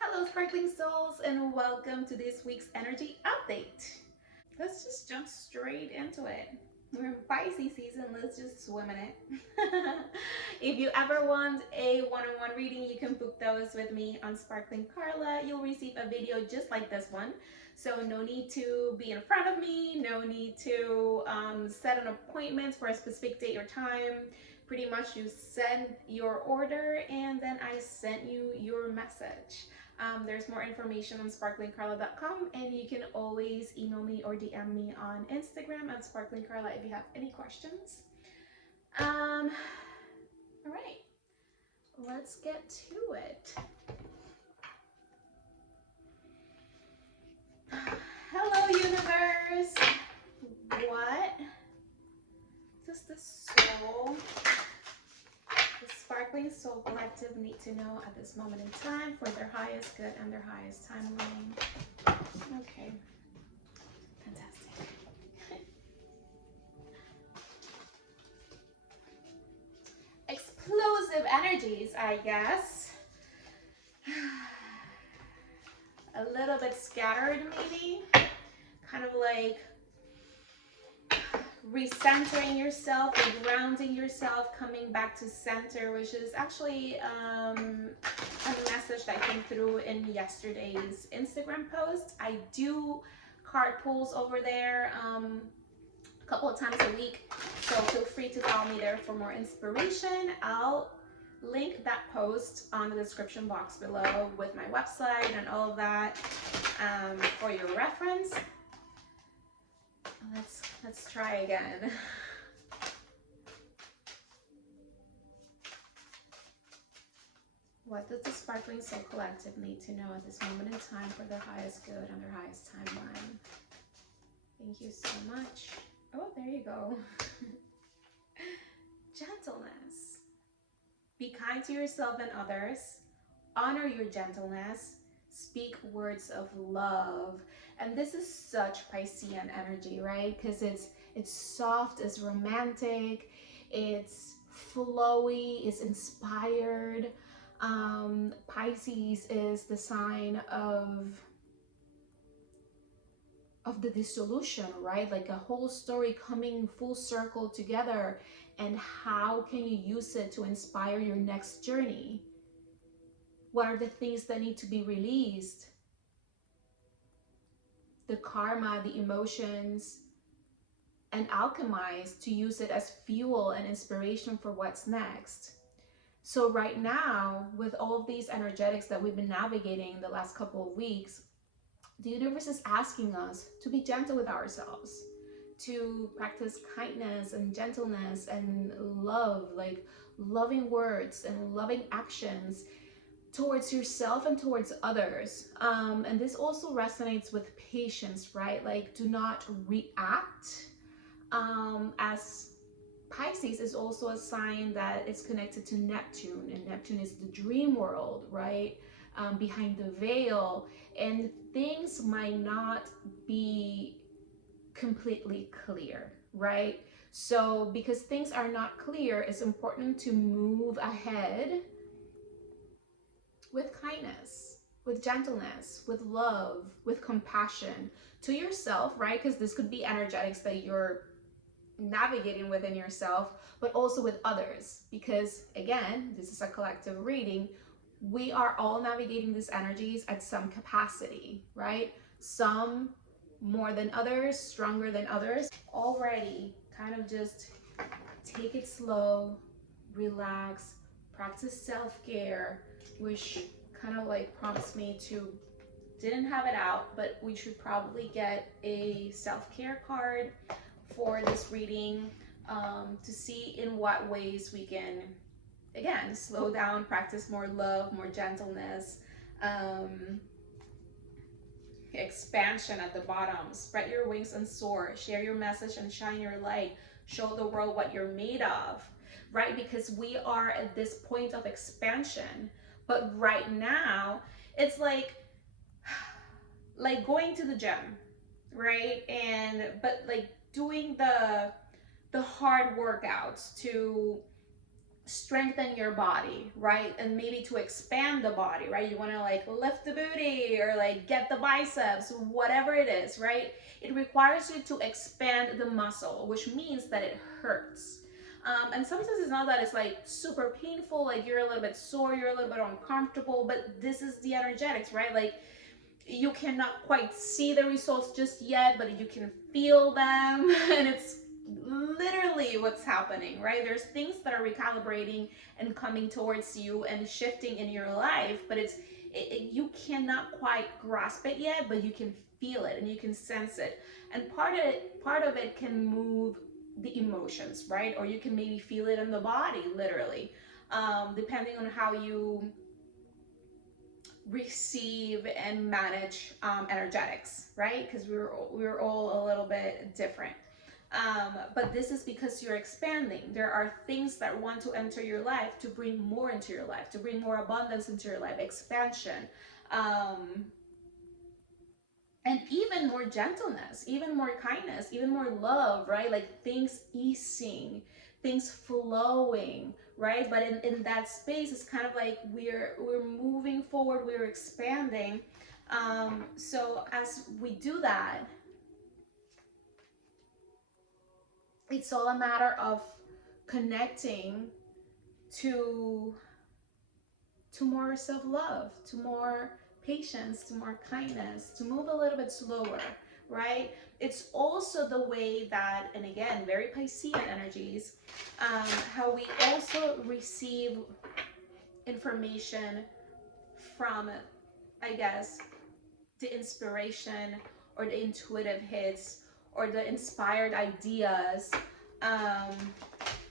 Hello, sparkling souls, and welcome to this week's energy update. Let's just jump straight into it. We're in Pisces season, let's just swim in it. If you ever want a one-on-one reading, you can book those with me on Sparkling Carla. You'll receive a video just like this one. So no need to be in front of me, no need to set an appointment for a specific date or time. Pretty much you send your order and then I send you your message. There's more information on sparklingcarla.com, and you can always email me or DM me on Instagram at sparklingcarla if you have any questions. All right, let's get to it. Hello, universe. What does the soul, the sparkling soul collective, need to know at this moment in time for their highest good and their highest timeline? Okay, fantastic. Explosive energies, I guess. A little bit scattered, maybe. Kind of like recentering yourself, or grounding yourself, coming back to center, which is actually a message that came through in yesterday's Instagram post. I do card pulls over there a couple of times a week, so feel free to follow me there for more inspiration. I'll link that post on the description box below with my website and all of that for your reference. Let's try again. What does the Sparkling Soul Collective need to know at this moment in time for their highest good and their highest timeline? Thank you so much. Oh, there you go. Gentleness. Be kind to yourself and others. Honor your gentleness. Speak words of love. And this is such Piscean energy, right? Because it's soft, it's romantic, it's flowy, it's inspired. Pisces is the sign of the dissolution, right? Like a whole story coming full circle together, and how can you use it to inspire your next journey? What are the things that need to be released? The karma, the emotions, and alchemize to use it as fuel and inspiration for what's next. So right now, with all of these energetics that we've been navigating the last couple of weeks, the universe is asking us to be gentle with ourselves, to practice kindness and gentleness and love, like loving words and loving actions towards yourself and towards others. And this also resonates with patience, right? Like, do not react. As Pisces is also a sign that it's connected to Neptune, and Neptune is the dream world, right? Behind the veil, and things might not be completely clear, right? So because things are not clear, it's important to move ahead with kindness, with gentleness, with love, with compassion to yourself, right? Because this could be energetics that you're navigating within yourself, but also with others, because again, this is a collective reading. We are all navigating these energies at some capacity, right? Some more than others, stronger than others. Already kind of just take it slow, relax, practice self-care, which kind of like prompts me to, didn't have it out, but we should probably get a self-care card for this reading, to see in what ways we can, again, slow down, practice more love, more gentleness, expansion at the bottom. Spread your wings and soar. Share your message and shine your light. Show the world what you're made of, right? Because we are at this point of expansion. But right now, it's like going to the gym, right? But like doing the hard workouts to strengthen your body, right? And maybe to expand the body, right? You want to like lift the booty or like get the biceps, whatever it is, right? It requires you to expand the muscle, which means that it hurts. And sometimes it's not that it's like super painful, like you're a little bit sore, you're a little bit uncomfortable, but this is the energetics, right? Like you cannot quite see the results just yet, but you can feel them. And it's literally what's happening, right? There's things that are recalibrating and coming towards you and shifting in your life, but you cannot quite grasp it yet, but you can feel it and you can sense it. And part of it can move the emotions, right? Or you can maybe feel it in the body, literally, depending on how you receive and manage energetics, right? Because we're all a little bit different. But this is because you're expanding. There are things that want to enter your life to bring more into your life, to bring more abundance into your life, expansion. Um, and even more gentleness, even more kindness, even more love, right? Like things easing, things flowing, right? But in that space, it's kind of like we're moving forward, we're expanding. So as we do that, it's all a matter of connecting to more self-love, to more patience, to more kindness, to move a little bit slower, right? It's also the way that, and again, very Piscean energies, how we also receive information from, I guess, the inspiration or the intuitive hits or the inspired ideas, um,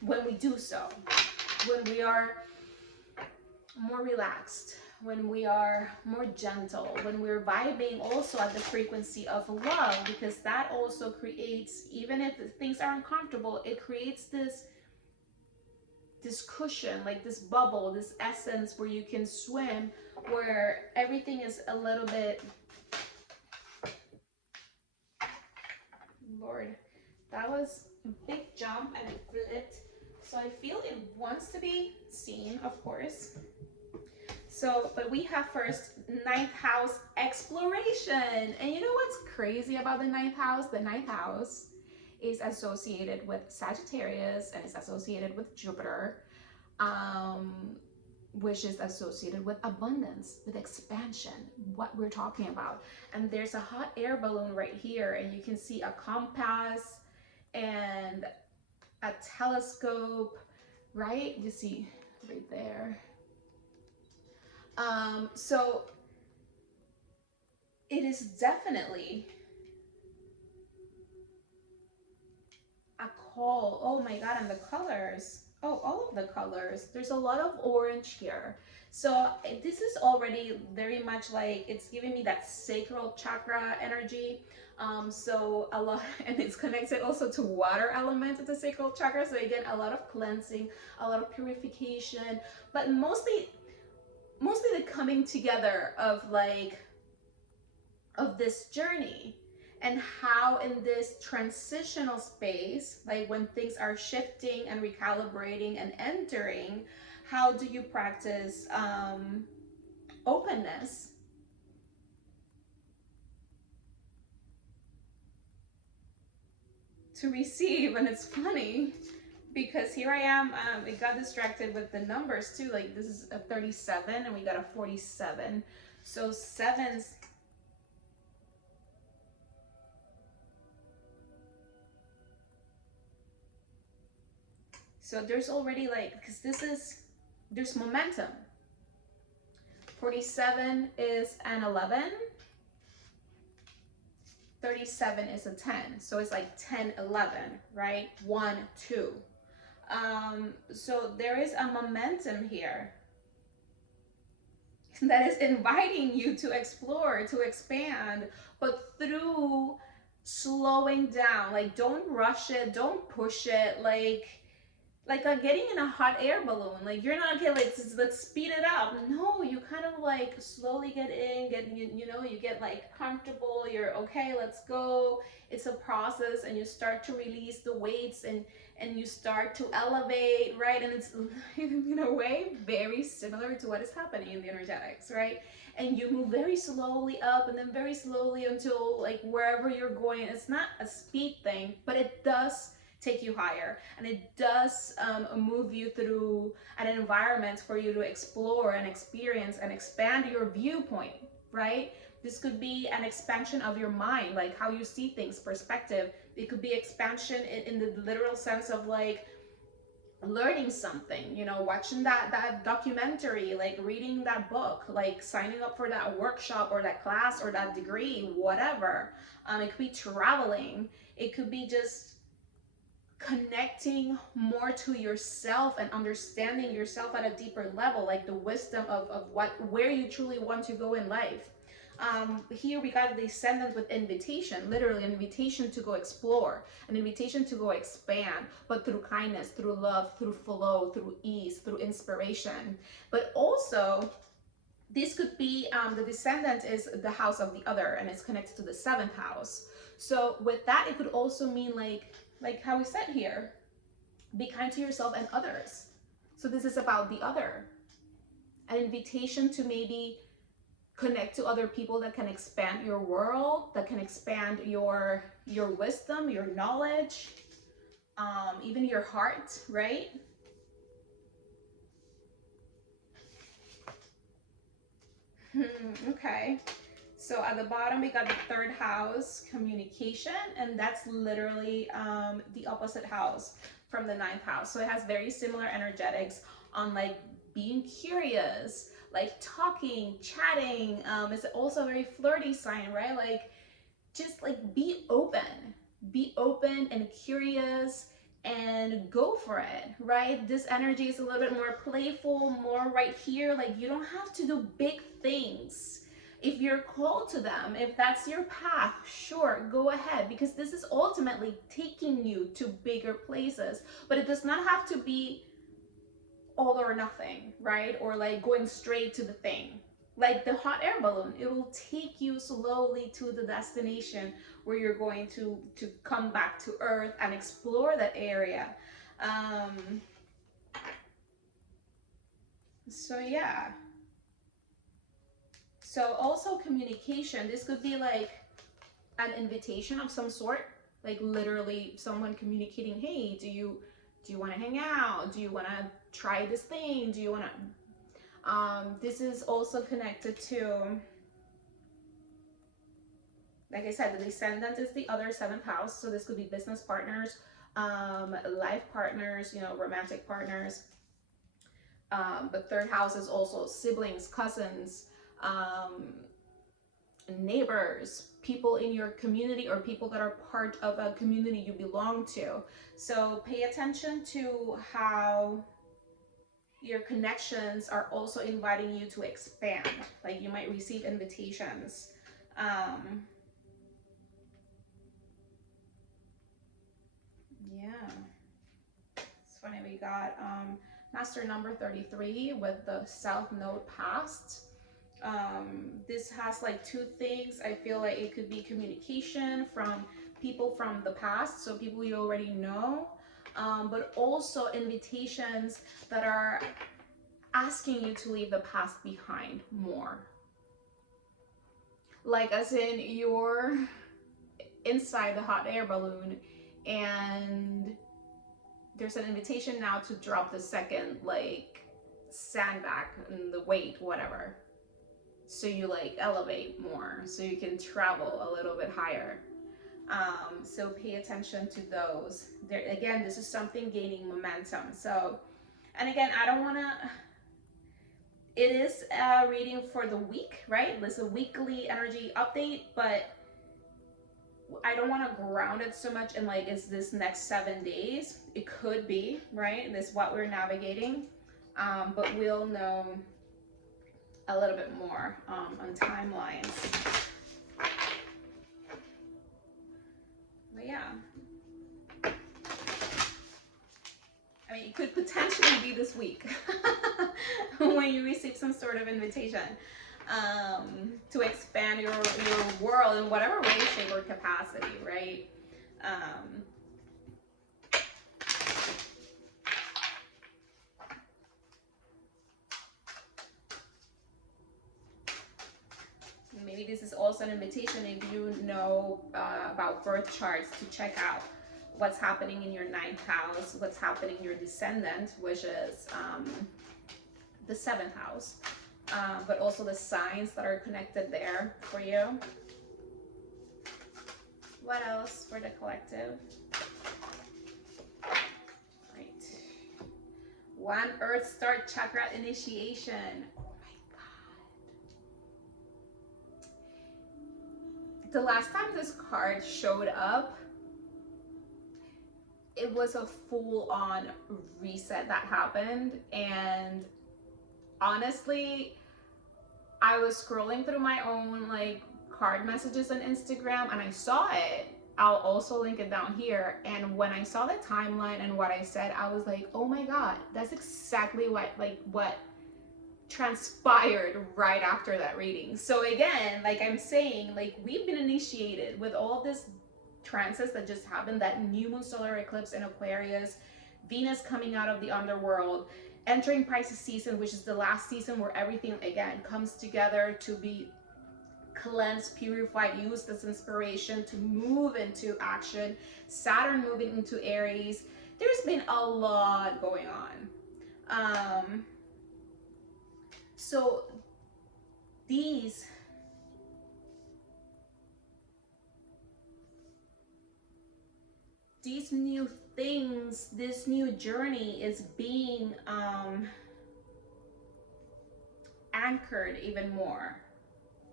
when we do so, when we are more relaxed, when we are more gentle, when we're vibing also at the frequency of love, because that also creates, even if things are uncomfortable, it creates this cushion, like this bubble, this essence where you can swim, where everything is a little bit, Lord, that was a big jump and it flipped. So I feel it wants to be seen, of course. So, but we have first ninth house exploration. And you know what's crazy about the ninth house? The ninth house is associated with Sagittarius and it's associated with Jupiter, um, which is associated with abundance, with expansion, what we're talking about. And there's a hot air balloon right here, and you can see a compass and a telescope, right? You see right there. So it is definitely a call. Oh my God, and the colors. Oh, all of the colors. There's a lot of orange here. So this is already very much like, it's giving me that sacral chakra energy. So a lot, and it's connected also to water element of the sacral chakra. So again, a lot of cleansing, a lot of purification, but mostly the coming together of like, of this journey, and how in this transitional space, like when things are shifting and recalibrating and entering, how do you practice openness to receive? And it's funny because here I am, it got distracted with the numbers too, like this is a 37 and we got a 47. So sevens, so there's already like, because there's momentum. 47 is an 11, 37 is a 10. So it's like 10, 11, right? 1, 2. So there is a momentum here that is inviting you to explore, to expand, but through slowing down. Like, don't rush it, don't push it. Like getting in a hot air balloon, like you're not, okay, let's speed it up. No, you kind of like slowly get in, you get like comfortable, you're okay, let's go. It's a process, and you start to release the weights, and and you start to elevate, right? And it's in a way very similar to what is happening in the energetics, right? And you move very slowly up and then very slowly until like wherever you're going. It's not a speed thing, but it does take you higher, and it does move you through an environment for you to explore and experience and expand your viewpoint, right? This could be an expansion of your mind, like how you see things, perspective. It could be expansion in the literal sense of like learning something, you know, watching that documentary, like reading that book, like signing up for that workshop or that class or that degree, whatever. It could be traveling. It could be just connecting more to yourself and understanding yourself at a deeper level, like the wisdom of what, where you truly want to go in life. Here we got the descendant with invitation, literally an invitation to go explore, an invitation to go expand, but through kindness, through love, through flow, through ease, through inspiration. But also, this could be the descendant is the house of the other, and it's connected to the seventh house. So with that, it could also mean like how we said here, be kind to yourself and others. So this is about the other, an invitation to maybe connect to other people that can expand your world, that can expand your wisdom, your knowledge, even your heart, right? Okay. So at the bottom, we got the third house, communication, and that's literally the opposite house from the ninth house. So it has very similar energetics on like being curious, like talking, chatting. It's also a very flirty sign, right? Like just like be open and curious and go for it, right? This energy is a little bit more playful, more right here. Like you don't have to do big things. If you're called to them, if that's your path, sure, go ahead, because this is ultimately taking you to bigger places. But it does not have to be all or nothing, right? Or like going straight to the thing. Like the hot air balloon, it will take you slowly to the destination where you're going to come back to earth and explore that area. So yeah. So also communication, this could be like an invitation of some sort, like literally someone communicating, hey, do you want to hang out? Do you want to try this thing? Do you want to this is also connected to, like I said, the descendant is the other seventh house. So this could be business partners, life partners, you know, romantic partners. But third house is also siblings, cousins, neighbors, people in your community, or people that are part of a community you belong to. So pay attention to how your connections are also inviting you to expand. Like you might receive invitations. Yeah, it's funny, we got master number 33 with the south node past. This has like two things. I feel like it could be communication from people from the past, so people you already know, but also invitations that are asking you to leave the past behind more. Like as in you're inside the hot air balloon and there's an invitation now to drop the second like sandbag and the weight, whatever. So you like elevate more, so you can travel a little bit higher. So pay attention to those. There again, this is something gaining momentum. So, and again, I don't want to. It is a reading for the week, right? It's a weekly energy update, but I don't want to ground it so much in like, is this next 7 days? It could be, right? This is what we're navigating, but we'll know a little bit more on timelines. But yeah, I mean, it could potentially be this week when you receive some sort of invitation to expand your world in whatever way, shape, or capacity, right? maybe this is also an invitation if you know about birth charts to check out what's happening in your ninth house, what's happening in your descendant, which is the seventh house, but also the signs that are connected there for you. What else for the collective? Right. One Earth Star Chakra initiation. Oh my God. The last time this card showed up, it was a full-on reset that happened, and honestly, I was scrolling through my own like card messages on Instagram and I saw it. I'll also link it down here. And when I saw the timeline and what I said, I was like, oh my God, that's exactly what transpired right after that reading. So again, like I'm saying, like we've been initiated with all this transits that just happened, that new moon solar eclipse in Aquarius, Venus coming out of the underworld, entering Pisces season, which is the last season where everything again comes together to be cleansed, purified, used as inspiration to move into action. Saturn moving into Aries. There's been a lot going on. So these new things, this new journey is being anchored even more,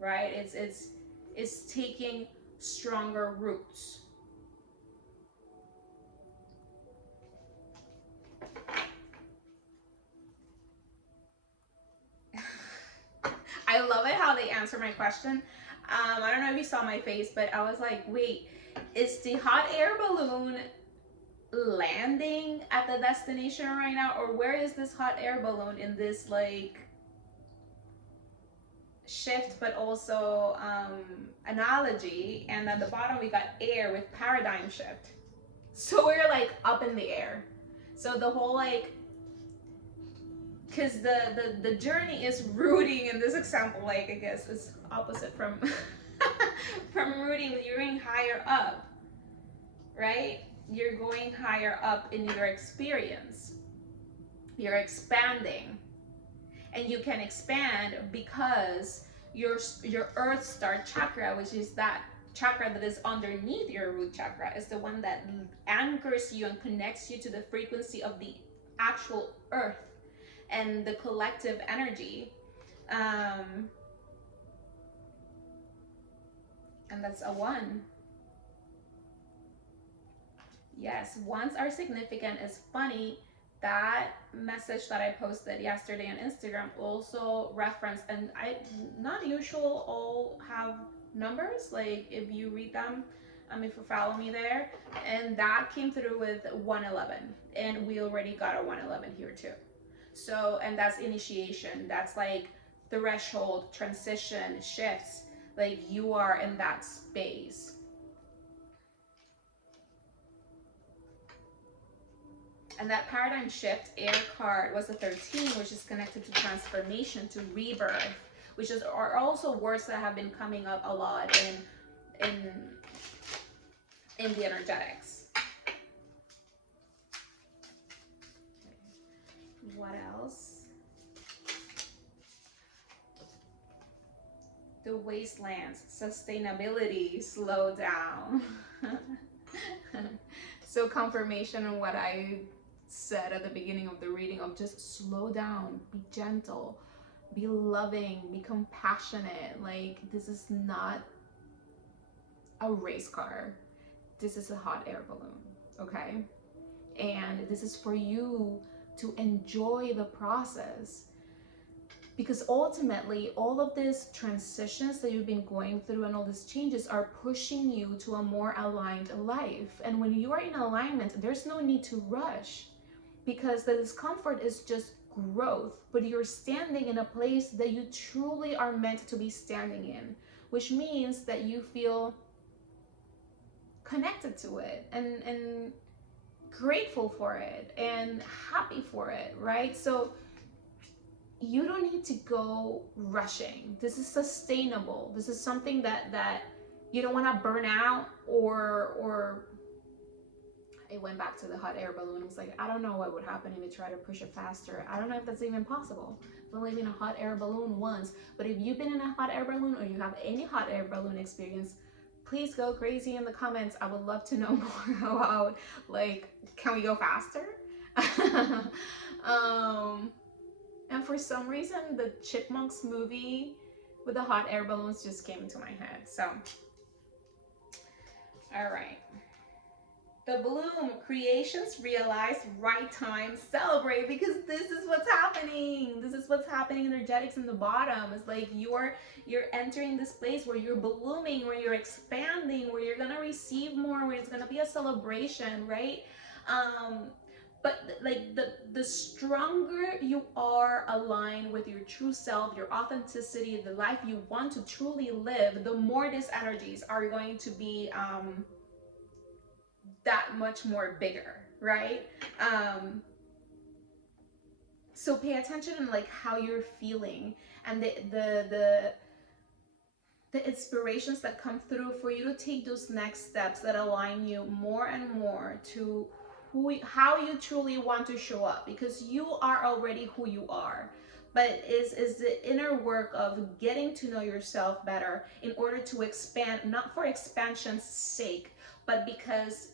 right? It's taking stronger roots. I love it how they answer my question. I don't know if you saw my face, but I was like, wait, is the hot air balloon landing at the destination right now, or where is this hot air balloon in this like shift, but also analogy? And at the bottom we got air with paradigm shift, so we're like up in the air. So the whole like, because the journey is rooting in this example, like I guess it's opposite from from rooting. You're going higher up, right? You're going higher up in your experience. You're expanding, and you can expand because your Earth Star chakra, which is that chakra that is underneath your root chakra, is the one that anchors you and connects you to the frequency of the actual Earth and the collective energy. And that's a one. Yes, ones are significant. It's funny, that message that I posted yesterday on Instagram also referenced, and I not usual all have numbers, like if you read them, if you follow me there, and that came through with 111, and we already got a 111 here too. So, and that's initiation, that's like threshold, transition, shifts, like you are in that space. And that paradigm shift air card was the 13, which is connected to transformation, to rebirth, which are also words that have been coming up a lot in the energetics. What else? The wastelands, sustainability, slow down. So confirmation on what I said at the beginning of the reading of just slow down, be gentle, be loving, be compassionate. Like this is not a race car. This is a hot air balloon, okay? And this is for you to enjoy the process. Because ultimately, all of these transitions that you've been going through and all these changes are pushing you to a more aligned life. And when you are in alignment, there's no need to rush, because the discomfort is just growth, but you're standing in a place that you truly are meant to be standing in, which means that you feel connected to it and grateful for it and happy for it, right? So you don't need to go rushing. This is sustainable. This is something that you don't want to burn out, or it went back to the hot air balloon. It was like, I don't know what would happen if you try to push it faster. I don't know if that's even possible. I've only been in a hot air balloon once, but if you've been in a hot air balloon or you have any hot air balloon experience, please go crazy in the comments. I would love to know more about, like, can we go faster? And for some reason, the Chipmunks movie with the hot air balloons just came into my head. So, all right. The bloom, creations realize, right time, celebrate, because this is what's happening. This is what's happening. Energetics in the bottom. It's like you're entering this place where you're blooming, where you're expanding, where you're gonna receive more, where it's gonna be a celebration, right? But like the stronger you are aligned with your true self, your authenticity, the life you want to truly live, the more these energies are going to be that much more bigger, right? So pay attention on like how you're feeling, and the inspirations that come through for you to take those next steps that align you more and more to how you truly want to show up, because you are already who you are. But is the inner work of getting to know yourself better in order to expand, not for expansion's sake, but because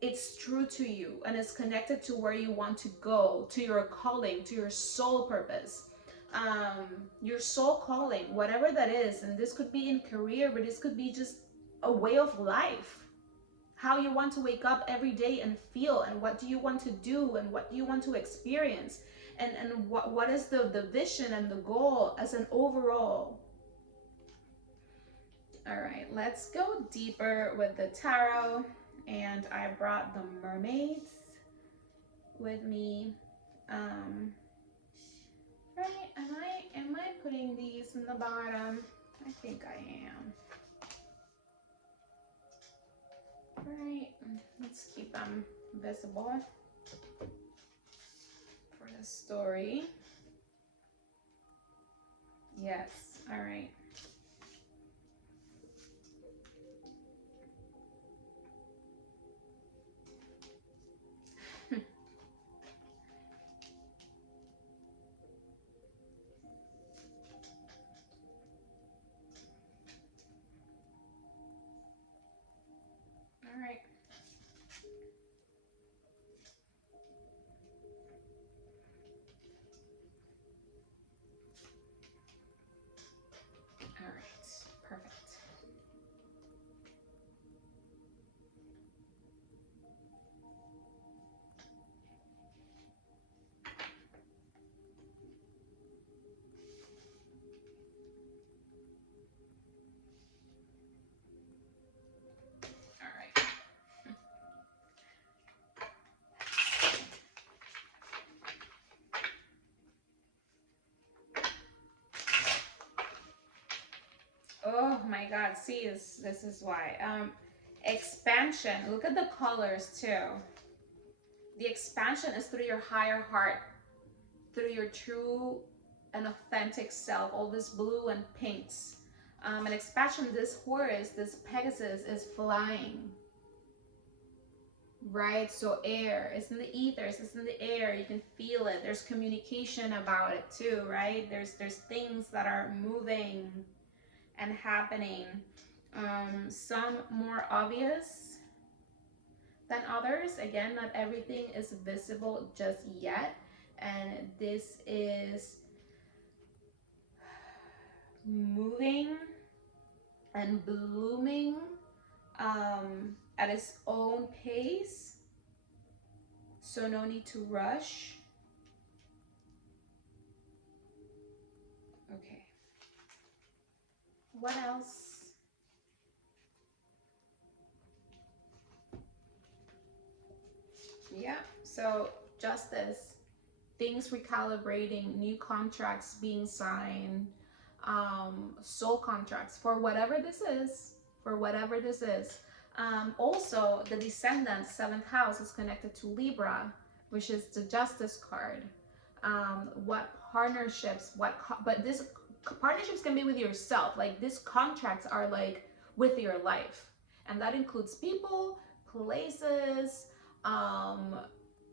it's true to you and it's connected to where you want to go, to your calling, to your soul purpose, your soul calling, whatever that is. And this could be in career, but this could be just a way of life, how you want to wake up every day and feel, and what do you want to do, and what do you want to experience, and what is the vision and the goal as an overall. All right, let's go deeper with the tarot. And I brought the mermaids with me. Right, am I putting these in the bottom? I think I am. Right, let's keep them visible for the story. Yes, all right. All right. All right, perfect. All right. Oh my God, see, this is why. Expansion, look at the colors too. The expansion is through your higher heart, through your true and authentic self, all this blue and pinks. An expansion, this Horus, this Pegasus is flying, right? So air, it's in the ethers, it's in the air, you can feel it. There's communication about it too, right? There's things that are moving and happening. Some more obvious than others. Again, not everything is visible just yet. And this is moving and blooming at its own pace. So no need to rush. Okay. What else? Yeah, so justice, things recalibrating, new contracts being signed, soul contracts for whatever this is, for whatever this is. Also, the descendants, seventh house is connected to Libra, which is the justice card. What partnerships, but this partnerships can be with yourself. Like these contracts are like with your life, and that includes people, places,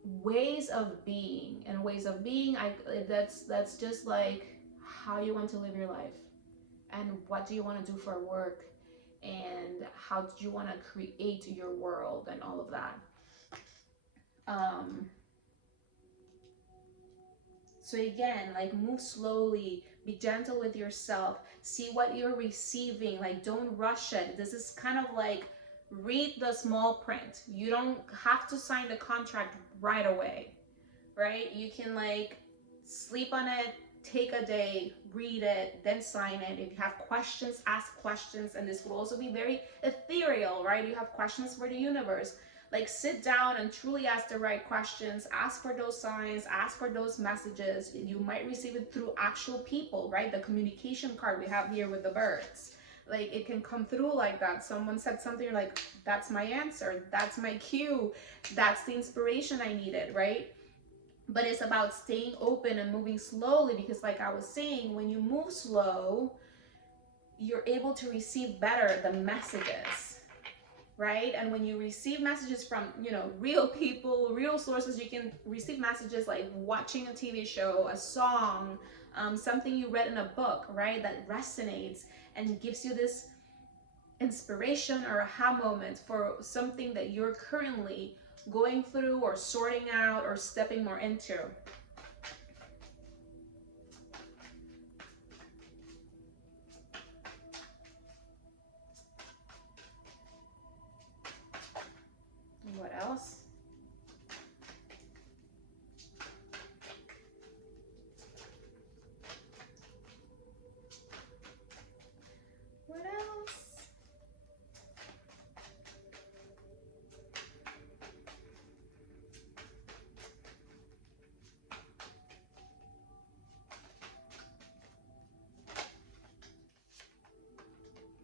ways of being. And ways of being, that's just like how you want to live your life, and what do you want to do for work, and how do you want to create your world, and all of that. um So again, like move slowly, be gentle with yourself, see what you're receiving, like don't rush it. This is kind of like read the small print. You don't have to sign the contract right away, right? You can like sleep on it, take a day, read it, then sign it. If you have questions, ask questions. And this will also be very ethereal, right? You have questions for the universe. Like sit down and truly ask the right questions, ask for those signs, ask for those messages. You might receive it through actual people, right? The communication card we have here with the birds. Like it can come through like that. Someone said something, you're like, that's my answer, that's my cue, that's the inspiration I needed, right? But it's about staying open and moving slowly, because like I was saying, when you move slow, you're able to receive better the messages, right? And when you receive messages from, real people, real sources, you can receive messages like watching a TV show, a song, something you read in a book, right? That resonates and gives you this inspiration or aha moment for something that you're currently going through or sorting out or stepping more into. What else? What else?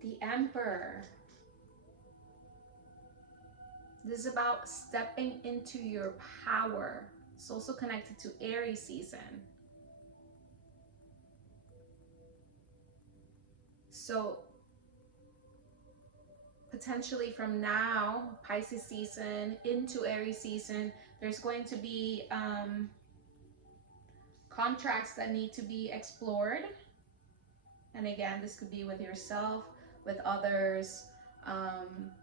The Emperor. This is about stepping into your power. It's also connected to Aries season. So potentially from now, Pisces season into Aries season, there's going to be contracts that need to be explored. And again, this could be with yourself, with others,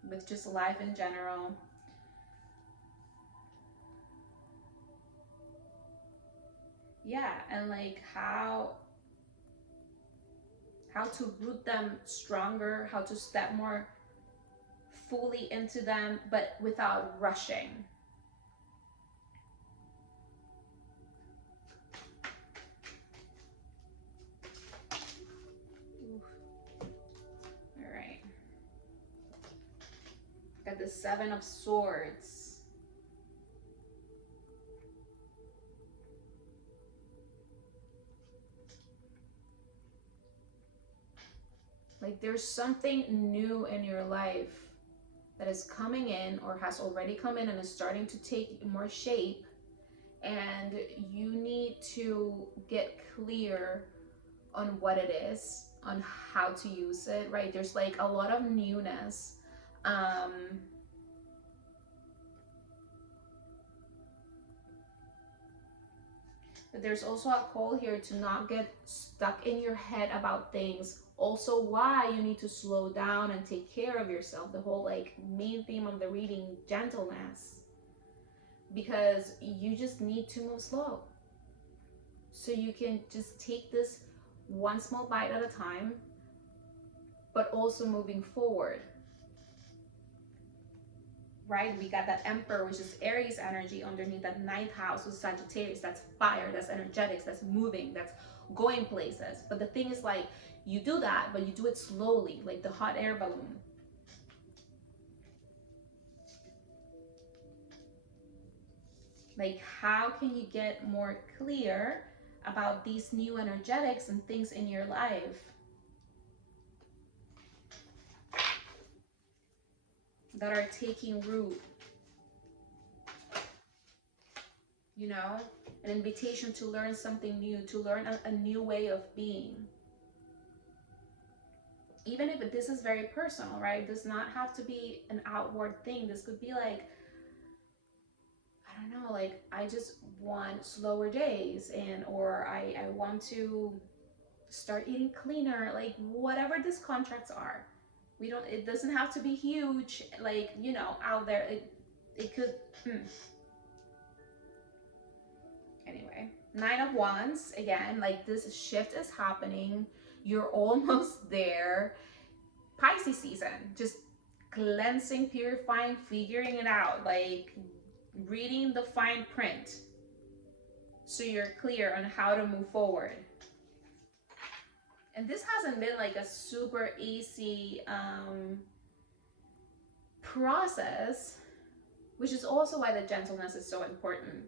with just life in general. Yeah, and like how to root them stronger, how to step more fully into them, but without rushing. All right. Got the Seven of Swords. Like there's something new in your life that is coming in or has already come in and is starting to take more shape, and you need to get clear on what it is, on how to use it, right? There's like a lot of newness. But there's also a call here to not get stuck in your head about things. Also, why you need to slow down and take care of yourself. The whole like main theme of the reading, gentleness. Because you just need to move slow. So you can just take this one small bite at a time, but also moving forward. Right? We got that Emperor, which is Aries energy underneath that ninth house with Sagittarius. That's fire, that's energetics, that's moving, that's going places. But the thing is, like, you do that, but you do it slowly, like the hot air balloon. Like, how can you get more clear about these new energetics and things in your life that are taking root? you know, an invitation to learn something new, to learn a new way of being. Even if this is very personal, right? It does not have to be an outward thing. This could be like, I don't know, like I just want slower days, and or I want to start eating cleaner, like whatever these contracts are. We don't, it doesn't have to be huge, like, you know, out there. It could, anyway. Nine of Wands, again, like this shift is happening. You're almost there. Pisces season, just cleansing, purifying, figuring it out, like reading the fine print so you're clear on how to move forward. And this hasn't been like a super easy process, which is also why the gentleness is so important.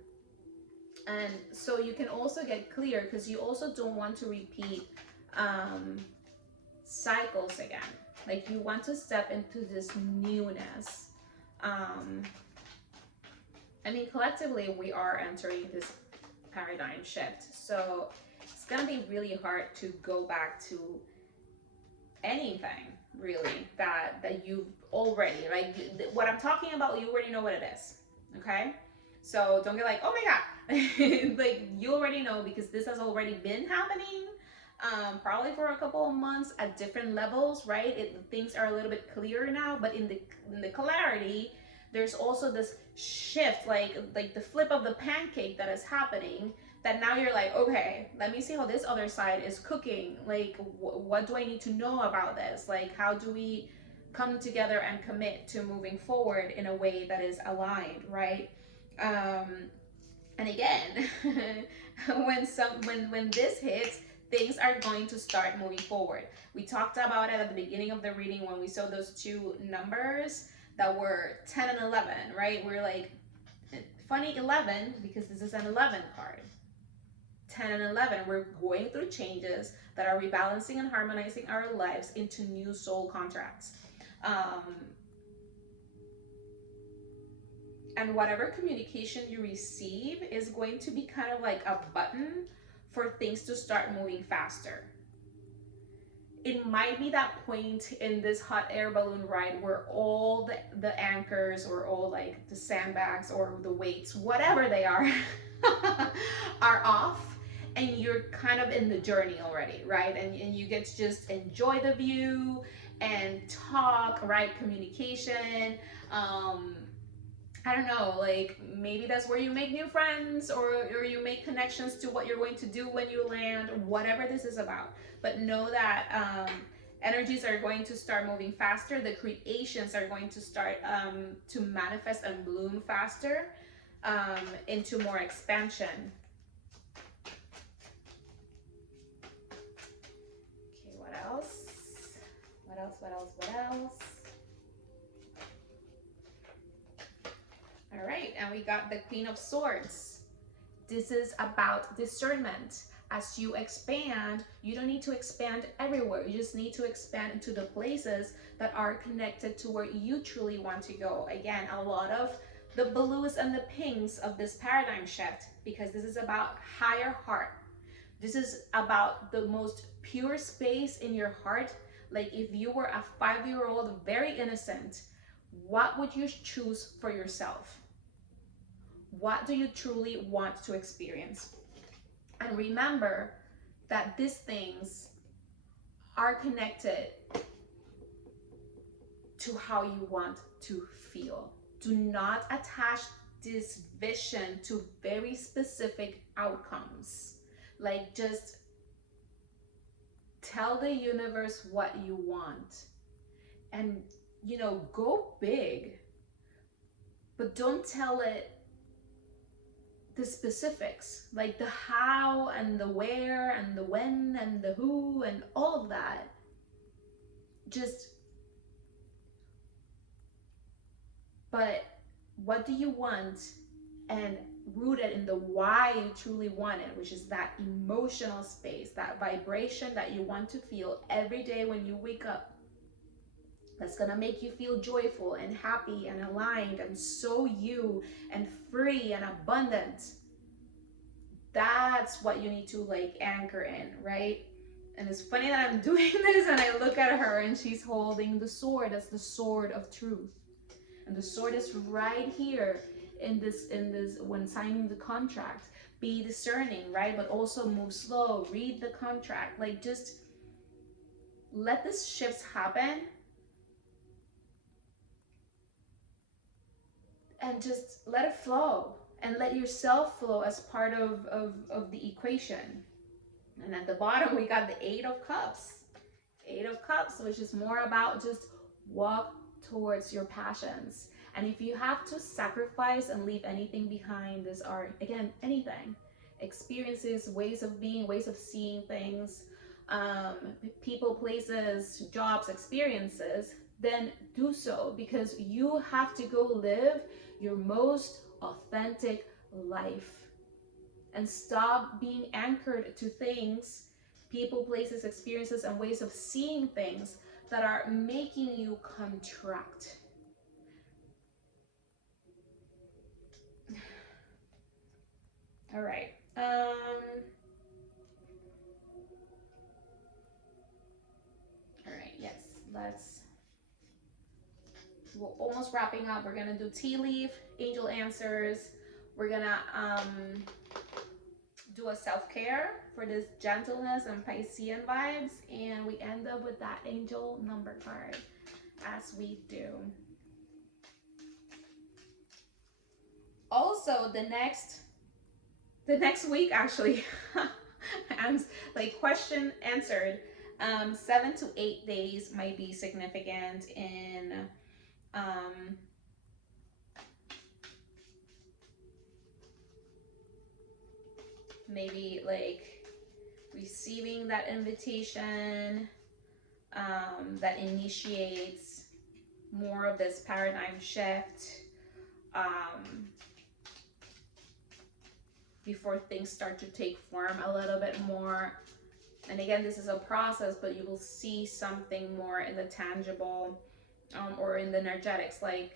And so you can also get clear, because you also don't want to repeat cycles again. Like you want to step into this newness. I mean, collectively, we are entering this paradigm shift. So it's going to be really hard to go back to anything really that you've already, like what I'm talking about, you already know what it is. Okay. So don't get like, oh my God, like you already know, because this has already been happening probably for a couple of months at different levels, right? Things are a little bit clearer now, but in the clarity, there's also this shift, like the flip of the pancake that is happening, that now you're like, okay, let me see how this other side is cooking. Like, what do I need to know about this? Like, how do we come together and commit to moving forward in a way that is aligned, right? And again, when this hits, things are going to start moving forward. We talked about it at the beginning of the reading when we saw those two numbers that were 10 and 11, right? We're like, funny 11, because this is an 11 card. 10 and 11, we're going through changes that are rebalancing and harmonizing our lives into new soul contracts. And whatever communication you receive is going to be kind of like a button for things to start moving faster. It might be that point in this hot air balloon ride where all the anchors, or all like the sandbags or the weights, whatever they are, are off, and you're kind of in the journey already, right? And you get to just enjoy the view and talk, right? Communication. I don't know, like maybe that's where you make new friends, or you make connections to what you're going to do when you land, whatever this is about. But know that energies are going to start moving faster. The creations are going to start to manifest and bloom faster into more expansion. Okay, what else? What else? What else? What else? All right, and we got the Queen of Swords. This is about discernment. As you expand, you don't need to expand everywhere. You just need to expand into the places that are connected to where you truly want to go. Again, a lot of the blues and the pinks of this paradigm shift, because this is about higher heart. This is about the most pure space in your heart. Like if you were a 5-year-old, very innocent, what would you choose for yourself? What do you truly want to experience? And remember that these things are connected to how you want to feel. Do not attach this vision to very specific outcomes. Like just tell the universe what you want, and you know, go big, but don't tell it the specifics, like the how and the where and the when and the who and all of that. Just, but what do you want, and root it in the why you truly want it, which is that emotional space, that vibration that you want to feel every day when you wake up. That's gonna make you feel joyful and happy and aligned and so you and free and abundant. that's what you need to like anchor in, right? And it's funny that I'm doing this and I look at her and she's holding the sword. That's the sword of truth. And the sword is right here in this when signing the contract. Be discerning, right? But also move slow. Read the contract. Like, just let this shifts happen and just let it flow, and let yourself flow as part of the equation. And at the bottom we got the Eight of Cups. Eight of Cups, which is more about just walk towards your passions. And if you have to sacrifice and leave anything behind, these are, again, anything. Experiences, ways of being, ways of seeing things, um, people, places, jobs, experiences, then do so, because you have to go live your most authentic life and stop being anchored to things, people, places, experiences, and ways of seeing things that are making you contract. All right. All right. Yes. We're almost wrapping up. We're gonna do tea leaf, angel answers. We're gonna do a self-care for this gentleness and Piscean vibes, and we end up with that angel number card, as we do. Also, the next week, actually, and like question answered, 7 to 8 days might be significant in maybe like receiving that invitation, that initiates more of this paradigm shift, before things start to take form a little bit more. And again, this is a process, but you will see something more in the tangible, or in the energetics. Like,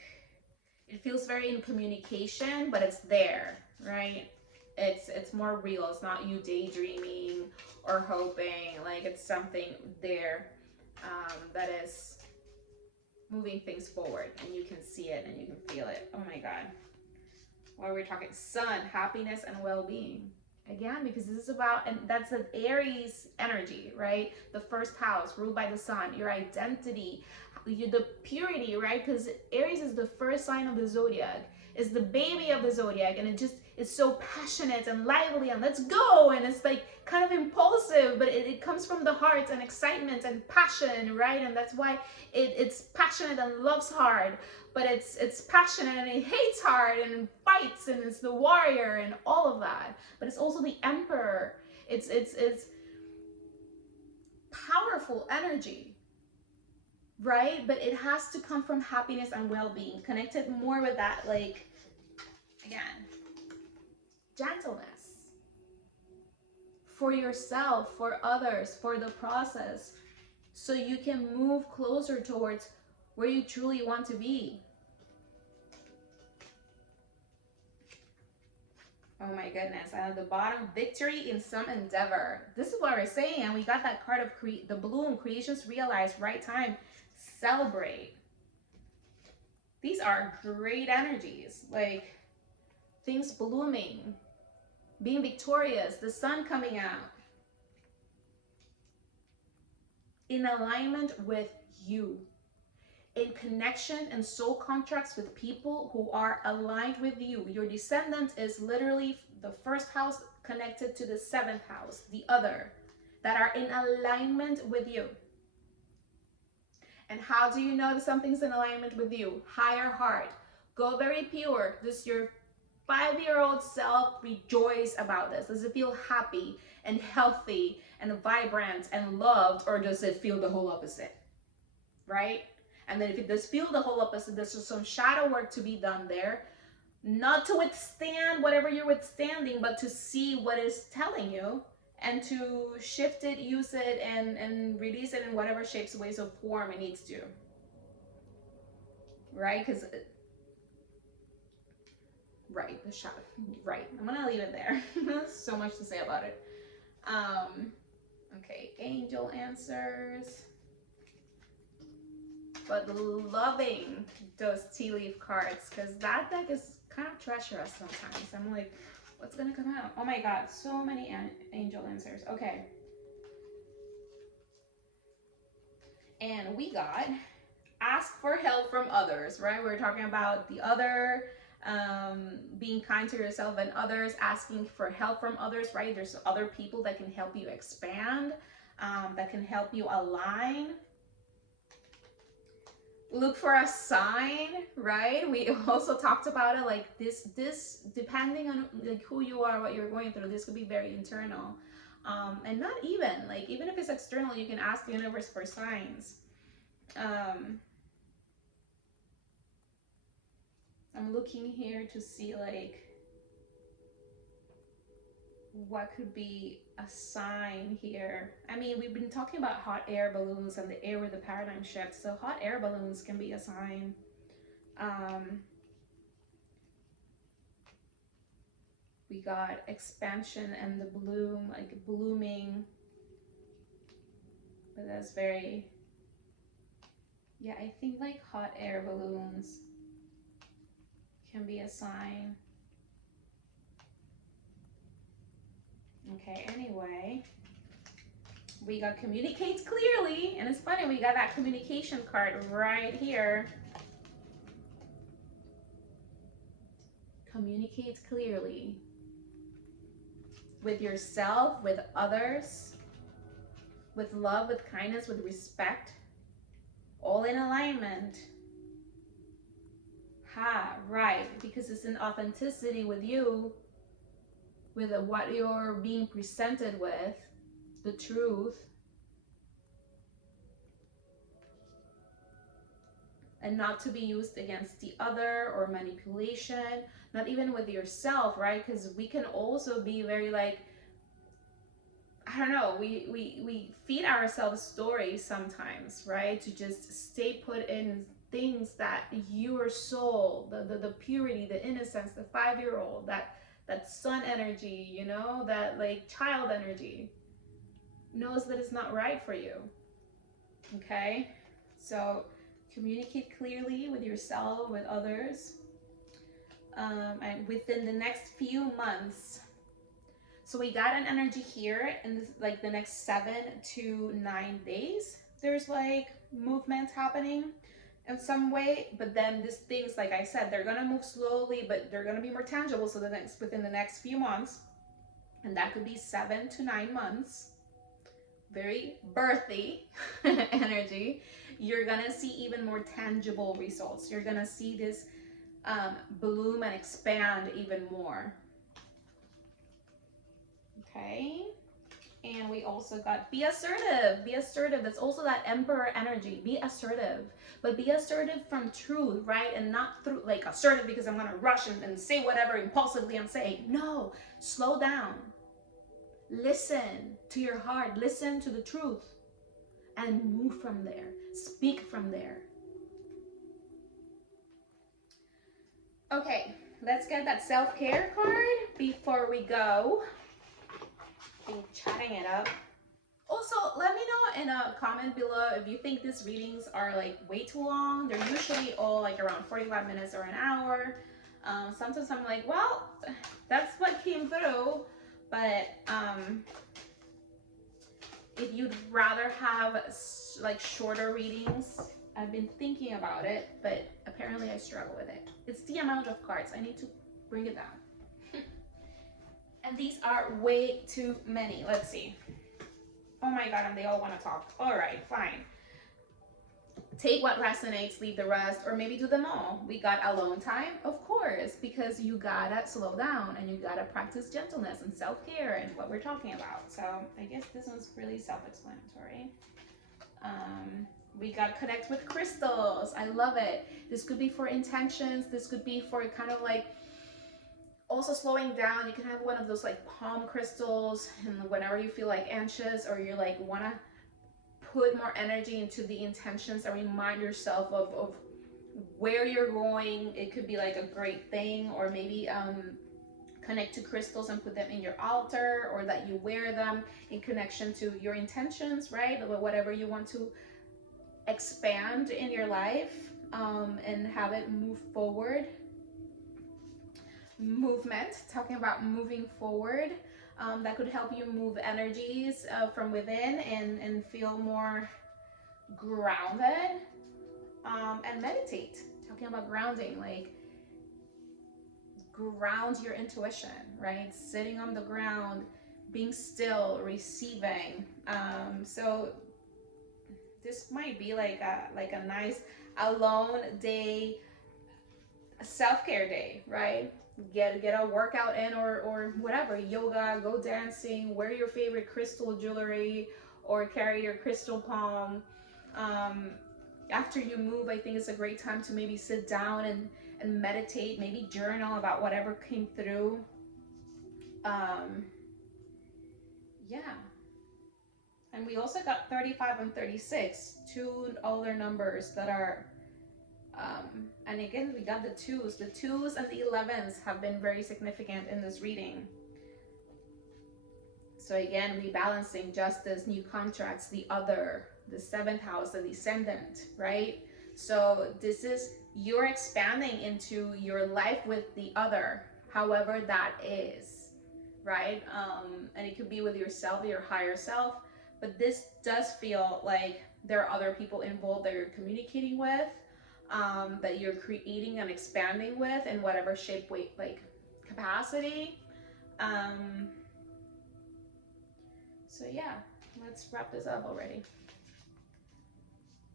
it feels very in communication, but it's there, right? It's more real. It's not you daydreaming or hoping. Like, it's something there, that is moving things forward, and you can see it and you can feel it. Oh my God. What are we talking? Sun, happiness and well-being. Again, because this is about, and that's an Aries energy, right? The first house ruled by the sun, your identity, the purity, right? Because Aries is the first sign of the zodiac, is the baby of the zodiac, and it just is so passionate and lively and let's go, and it's like kind of impulsive, but it comes from the heart and excitement and passion, right? And that's why it's passionate and loves hard, but it's passionate and it hates hard and fights, and it's the warrior and all of that. But it's also the emperor. It's powerful energy, right? But it has to come from happiness and well-being, connected more with that, like, again, gentleness for yourself, for others, for the process, so you can move closer towards where you truly want to be. Oh my goodness. And at the bottom, victory in some endeavor. This is what we're saying. And we got that card of the bloom, creations realized, right time, celebrate. These are great energies, like things blooming, being victorious, the sun coming out, in alignment with you, in connection and soul contracts with people who are aligned with you. Your descendant is literally the first house connected to the seventh house, the other, that are in alignment with you. And how do you know that something's in alignment with you? Higher heart. Go very pure. Does your 5-year-old self rejoice about this? Does it feel happy and healthy and vibrant and loved, or does it feel the whole opposite? Right? And then if it does feel the whole opposite, there's just some shadow work to be done there. Not to withstand whatever you're withstanding, but to see what it's telling you and to shift it, use it, and release it in whatever shapes, ways, or form it needs to. Right? Because right, the shadow, right. I'm gonna leave it there. So much to say about it. Okay, angel answers. But loving those tea leaf cards, because that deck is kind of treacherous sometimes. I'm like, what's gonna come out? Oh my god, so many angel answers. Okay. And we got ask for help from others, right? We're talking about the other, being kind to yourself and others, asking for help from others, right? There's other people that can help you expand, that can help you align. Look for a sign, right? We also talked about it, like this depending on like who you are, what you're going through, this could be very internal, and not even like, even if it's external, you can ask the universe for signs. I'm looking here to see like what could be a sign here. I mean, we've been talking about hot air balloons and the air with the paradigm shift, so hot air balloons can be a sign. We got expansion and the bloom, like blooming, but that's very, yeah, I think like hot air balloons can be a sign. Okay, anyway, we got communicates clearly, and it's funny, we got that communication card right here. Communicates clearly with yourself, with others, with love, with kindness, with respect, all in alignment. Ha, right, because it's in authenticity with you, with what you're being presented with, the truth, and not to be used against the other or manipulation, not even with yourself, right? Because we can also be very like, I don't know, we feed ourselves stories sometimes, right? To just stay put in things that your soul, the purity, the innocence, the 5-year-old, that sun energy, you know, that like child energy, knows that it's not right for you. Okay, so communicate clearly with yourself, with others, and within the next few months. So we got an energy here in this, like the next 7 to 9 days. There's like movement happening in some way, but then these things, like I said, they're gonna move slowly, but they're gonna be more tangible. So within the next few months, and that could be 7 to 9 months, very birthy energy, you're gonna see even more tangible results. You're gonna see this bloom and expand even more. Okay, and we also got be assertive. Be assertive. That's also that emperor energy. Be assertive, but be assertive from truth, right? And not through like assertive because I'm gonna rush and say whatever impulsively I'm saying. No, slow down. Listen to your heart. Listen to the truth, and move from there. Speak from there. Okay, let's get that self-care card before we go. Been chatting it up. Also, let me know in a comment below if you think these readings are like way too long. They're usually all like around 45 minutes or an hour. Sometimes I'm like, well, that's what came through. But if you'd rather have like shorter readings, I've been thinking about it, but apparently I struggle with it. It's the amount of cards. I need to bring it down. And these are way too many. Let's see. Oh my god, and they all want to talk. All right, fine. Take what resonates, leave the rest, or maybe do them all. We got alone time, of course, because you gotta slow down and you gotta practice gentleness and self-care and what we're talking about. So I guess this one's really self-explanatory. We got connect with crystals. I love it. This could be for intentions. This could be for kind of like also slowing down. You can have one of those like palm crystals, and whenever you feel like anxious or you're like want to put more energy into the intentions and remind yourself of where you're going. It could be like a great thing, or maybe connect to crystals and put them in your altar, or that you wear them in connection to your intentions, right? Whatever you want to expand in your life, and have it move forward. Movement, talking about moving forward, that could help you move energies from within, and feel more grounded, and meditate, talking about grounding, like ground your intuition, right? Sitting on the ground, being still, receiving. So this might be like a nice alone day, self-care day, right? Get a workout in, or whatever, yoga, go dancing, wear your favorite crystal jewelry, or carry your crystal palm. um, After you move, I think it's a great time to maybe sit down and meditate, maybe journal about whatever came through. um, yeah. And we also got 35 and 36, two other numbers that are, and again, we got the twos. The twos and the 11s have been very significant in this reading. So again, rebalancing, justice, new contracts, the other, the seventh house, the descendant, right? So this is, you're expanding into your life with the other, however that is, right? And it could be with yourself, your higher self, but this does feel like there are other people involved that you're communicating with, that you're creating and expanding with in whatever shape, weight, like capacity. So yeah, let's wrap this up already.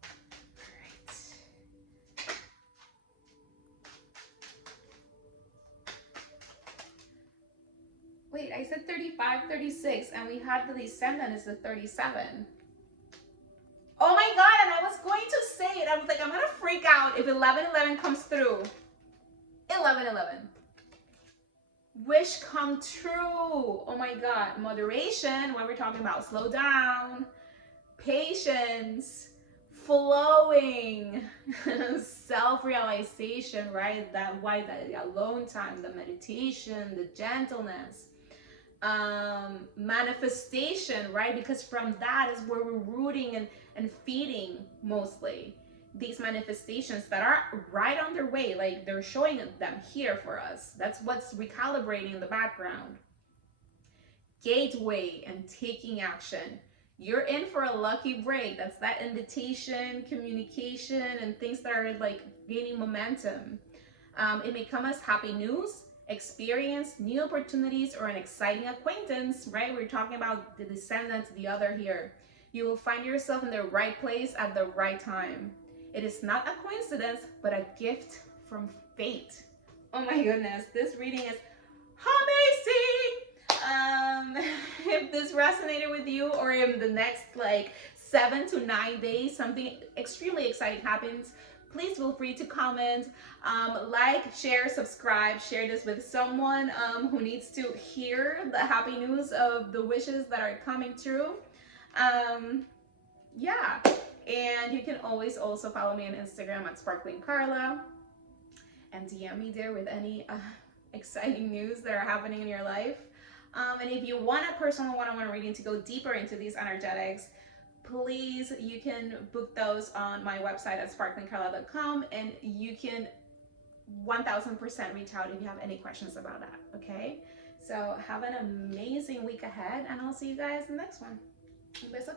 All right. Wait, I said 35, 36, and we had the descendant is the 37. Oh my God, and I was going to say it. I was like, I'm gonna freak out if 1111 comes through. 1111. Wish come true. Oh my God. Moderation, what we're talking about. Slow down. Patience. Flowing. Self-realization, right? That why the alone time, the meditation, the gentleness. Manifestation, right? Because from that is where we're rooting and feeding mostly these manifestations that are right on their way. Like they're showing them here for us. That's what's recalibrating in the background. Gateway and taking action. You're in for a lucky break. That's that invitation, communication, and things that are like gaining momentum. It may come as happy news, experience, new opportunities, or an exciting acquaintance, right? We're talking about the descendant, the other here. You will find yourself in the right place at the right time. It is not a coincidence, but a gift from fate. Oh my goodness, this reading is amazing. If this resonated with you, or in the next like 7 to 9 days, something extremely exciting happens, please feel free to comment, like, share, subscribe, share this with someone who needs to hear the happy news of the wishes that are coming true. Yeah, and you can always also follow me on Instagram at Sparkling Carla, and DM me there with any exciting news that are happening in your life. And if you want a personal one-on-one reading to go deeper into these energetics, please, you can book those on my website at sparklingcarla.com, and you can 1000% reach out if you have any questions about that. Okay, so have an amazing week ahead, and I'll see you guys in the next one. Un beso.